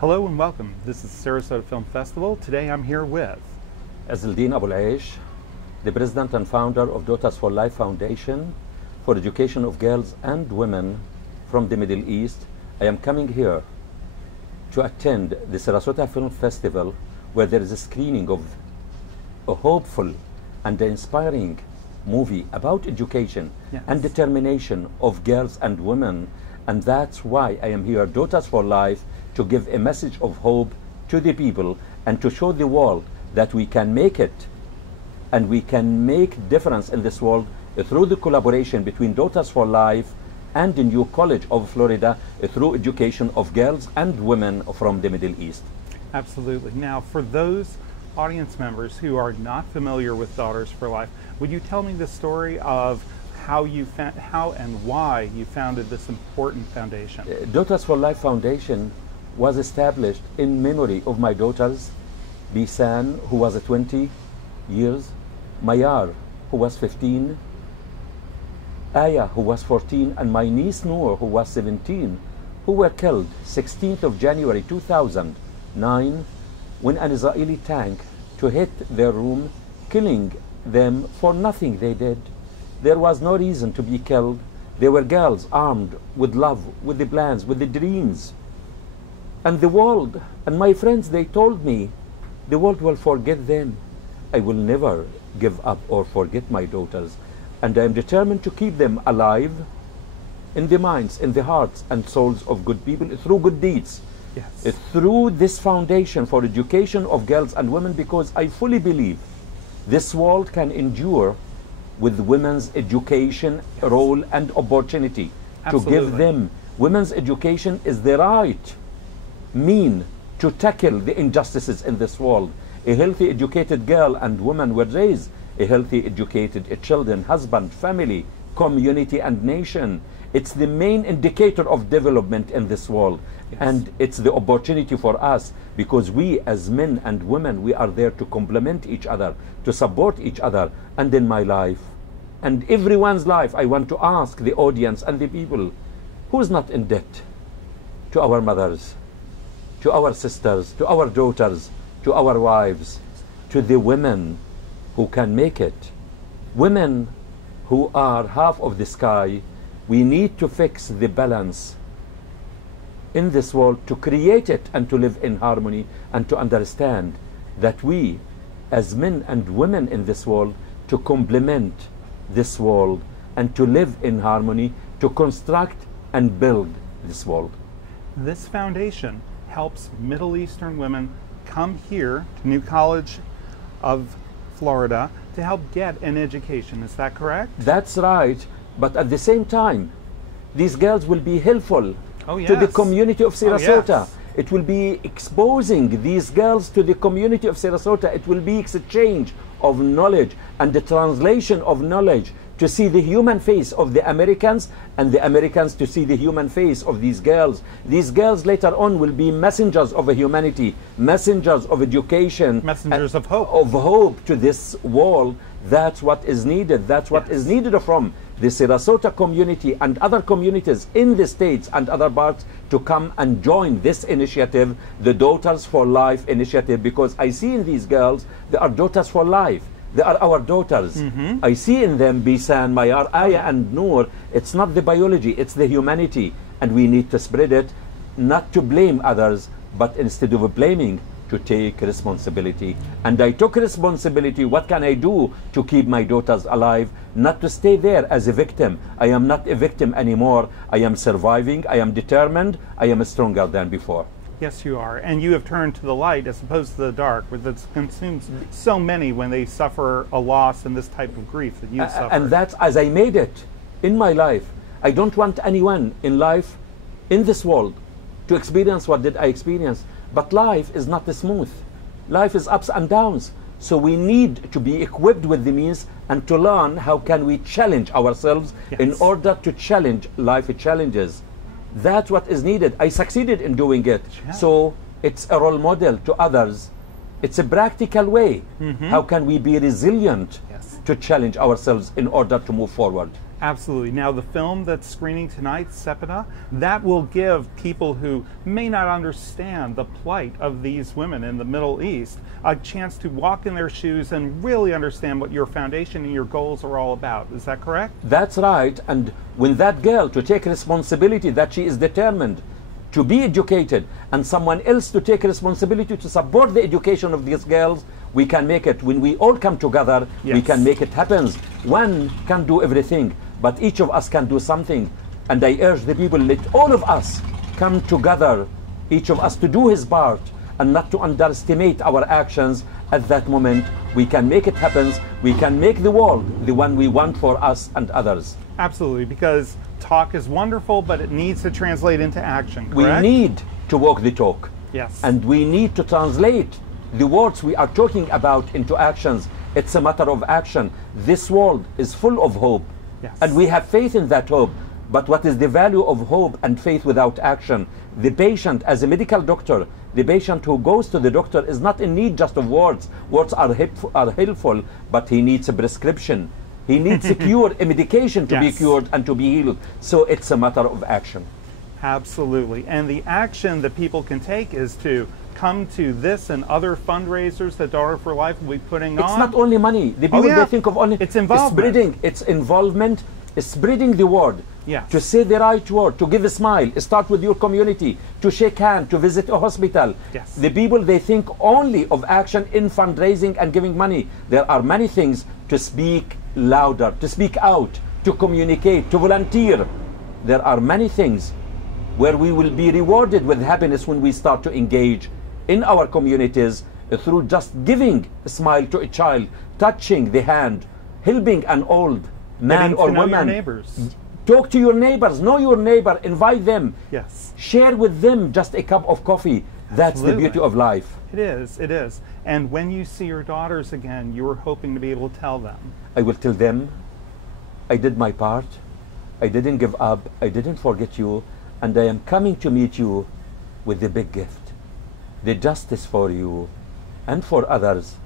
Hello and welcome. This is Sarasota Film Festival. Today I'm here with Izzeldin Abuelaish, the president and founder of Daughters for Life Foundation for Education of Girls and Women from the Middle East. I am coming here to attend the Sarasota Film Festival, where there is a screening of a hopeful and inspiring movie about education and determination of girls and women. And that's why I am here, Daughters for Life, to give a message of hope to the people and to show the world that we can make it and we can make difference in this world through the collaboration between Daughters for Life and the New College of Florida through education of girls and women from the Middle East. Absolutely. Now, for those audience members who are not familiar with Daughters for Life, would you tell me the story of how and why you founded this important foundation? Daughters for Life Foundation was established in memory of my daughters, Bessan, who was 20 years, Mayar, who was 15, Aya, who was 14, and my niece Noor, who was 17, who were killed 16th of January 2009 when an Israeli tank to hit their room, killing them for nothing they did. There was no reason to be killed. They were girls armed with love, with the plans, with the dreams. And the world, and my friends, they told me, the world will forget them. I will never give up or forget my daughters. And I am determined to keep them alive in the minds, in the hearts and souls of good people through good deeds. Yes. Through this foundation for education of girls and women, because I fully believe this world can endure with women's education role and opportunity. Absolutely. To give them women's education is the right mean to tackle the injustices in this world. A healthy educated girl and woman will raise a healthy educated children, husband, family, community and nation. It's the main indicator of development in this world. And it's the opportunity for us, because we as men and women, we are there to complement each other, to support each other. And in my life and everyone's life, I want to ask the audience and the people, who is not in debt to our mothers, to our sisters, to our daughters, to our wives, to the women who can make it, women who are half of the sky. We need to fix the balance in this world, to create it and to live in harmony, and to understand that we as men and women in this world to complement this world and to live in harmony, to construct and build this world. This foundation helps Middle Eastern women come here to New College of Florida to help get an education. Is that correct? That's right. But at the same time, these girls will be helpful to the community of Sarasota. It will be exposing these girls to the community of Sarasota. It will be exchange of knowledge and the translation of knowledge, to see the human face of the Americans and the Americans to see the human face of these girls. These girls later on will be messengers of humanity, messengers of education, messengers of hope. Of hope to this world. That's what is needed. That's what is needed from the Sarasota community and other communities in the States and other parts to come and join this initiative, the Daughters for Life initiative, because I see in these girls, they are daughters for life. They are our daughters. I see in them Bessan, Mayar, Aya and Noor. It's not the biology, it's the humanity. And we need to spread it, not to blame others, but instead of blaming, to take responsibility. And I took responsibility. What can I do to keep my daughters alive? Not to stay there as a victim. I am not a victim anymore. I am surviving. I am determined. I am stronger than before. Yes, you are. And you have turned to the light as opposed to the dark, where that consumes so many when they suffer a loss and this type of grief that you suffer. And that's as I made it in my life. I don't want anyone in life, in this world, to experience what did I experience. But life is not smooth. Life is ups and downs. So we need to be equipped with the means and to learn how can we challenge ourselves in order to challenge life challenges. That's what is needed. I succeeded in doing it. So it's a role model to others It's a practical way. How can we be resilient Yes. to challenge ourselves in order to move forward? Absolutely. Now, the film that's screening tonight, Sepida, that will give people who may not understand the plight of these women in the Middle East a chance to walk in their shoes and really understand what your foundation and your goals are all about. Is that correct? That's right. And when that girl to take responsibility that she is determined to be educated, and someone else to take responsibility to support the education of these girls, we can make it. When we all come together, we Yes. can make it happen. One can do everything, but each of us can do something. And I urge the people, let all of us come together, each of us to do his part, and not to underestimate our actions. At that moment, we can make it happen. We can make the world the one we want for us and others. Absolutely, because talk is wonderful, but it needs to translate into action, We correct? need to walk the talk. Yes. And we need to translate the words we are talking about into actions. It's a matter of action. This world is full of hope. Yes. And we have faith in that hope. But what is the value of hope and faith without action? The patient, as a medical doctor, the patient who goes to the doctor is not in need just of words. Words are helpful, but he needs a prescription. He needs a cure, a medication to be Yes. cured and to be healed. So it's a matter of action. Absolutely. And the action that people can take is to come to this and other fundraisers that Daughter for Life will be putting on. It's not only money. The people, yeah. they think of only... It's involvement. It's involvement, it's spreading the word. Yes. To say the right word, to give a smile, start with your community, to shake hands, to visit a hospital. Yes. The people, they think only of action in fundraising and giving money. There are many things to speak louder, to speak out, to communicate, to volunteer. There are many things where we will be rewarded with happiness when we start to engage in our communities through just giving a smile to a child, touching the hand, helping an old man Getting or to know woman. your neighbors. Talk to your neighbors, know your neighbor, invite them, Yes. share with them just a cup of coffee. That's Absolutely. the beauty of life. It is. It is. And when you see your daughters again, you're hoping to be able to tell them. I will tell them, I did my part, I didn't give up, I didn't forget you, and I am coming to meet you with the big gift, the justice for you and for others,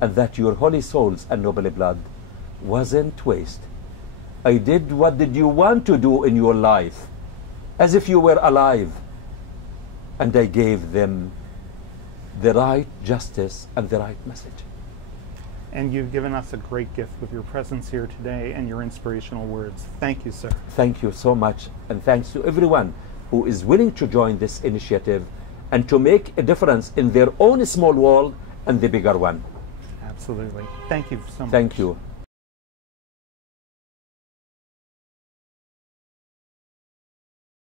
and that your holy souls and noble blood wasn't waste. I did what did you want to do in your life, as if you were alive, and I gave them the right justice and the right message. And you've given us a great gift with your presence here today and your inspirational words. Thank you, sir. Thank you so much, and thanks to everyone who is willing to join this initiative and to make a difference in their own small world and the bigger one. Absolutely. Thank you so much. Thank you.